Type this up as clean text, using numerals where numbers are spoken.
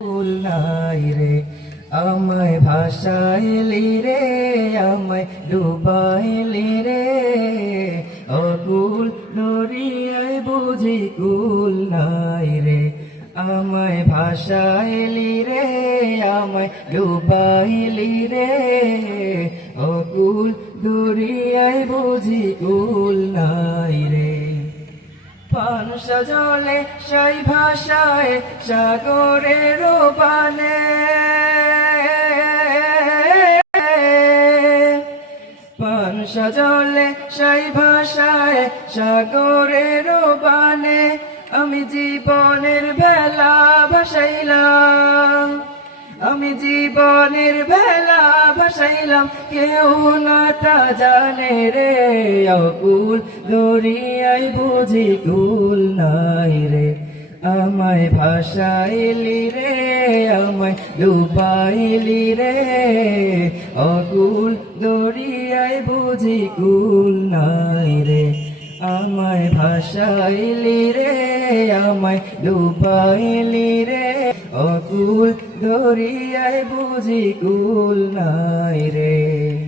কুল নাই রে আমায় ভাসাইলি রে আমায় ডুবাইলি রে অকুল দরিয়ায় বুঝি কুল নাই রে আমায় ভাসাইলি রে আমায় ডুবাইলি রে অকুল দরিয়ায় বুঝি কুল নাই রে পান সাজলে সাই ভাষায় সাগরের বানে পান সাজলে সাই ভাষায় সাগরের বানে আমি জীবনের ভেলা ভাসাইলাম আমি জীবনের ভেলা ভাসাইলাম কেউ না তা জানে রে অকুল দরিয়ায় বুঝি কুল নাই রে আমায় ভাসাইলি রে আমায় ডুবাইলি রে অকুল দরিয়ায় বুঝি কুল নাই রে আমায় ভাসাইলি রে আমায় ডুবাইলি রে অকুল দরিয়ায় বুঝি কুল নাই রে।